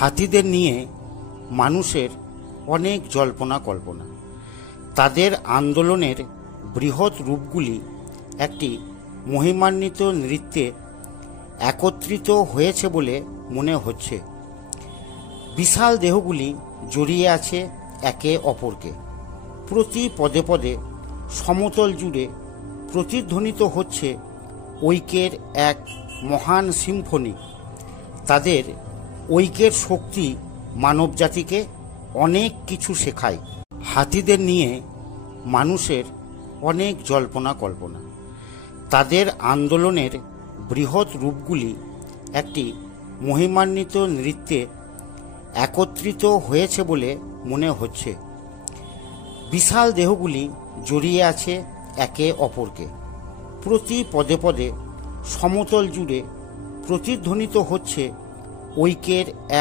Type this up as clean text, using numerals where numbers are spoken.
হাতিদের নিয়ে মানুষের অনেক জল্পনা কল্পনা। তাদের আন্দোলনের বৃহৎ রূপগুলি একটি মহিমান্বিত নৃত্যে একত্রিত হয়েছে বলে মনে হচ্ছে। বিশাল দেহগুলি জড়িয়ে আছে একে অপরকে। প্রতি পদে পদে সমতল জুড়ে প্রতিধ্বনিত হচ্ছে ঐক্যের এক মহান সিম্ফনি। তাদের ঐক্যের শক্তি মানবজাতিকে অনেক কিছু শেখায়। হাতিদের নিয়ে মানুষের অনেক জল্পনা কল্পনা। তাদের আন্দোলনের বৃহৎ রূপগুলি একটি মহিমান্বিত নৃত্যে একত্রিত হয়েছে বলে মনে হচ্ছে। বিশাল দেহগুলি জড়িয়ে আছে একে অপরকে। প্রতি পদে পদে সমতল জুড়ে প্রতিধ্বনিত হচ্ছে ঐক্যের এক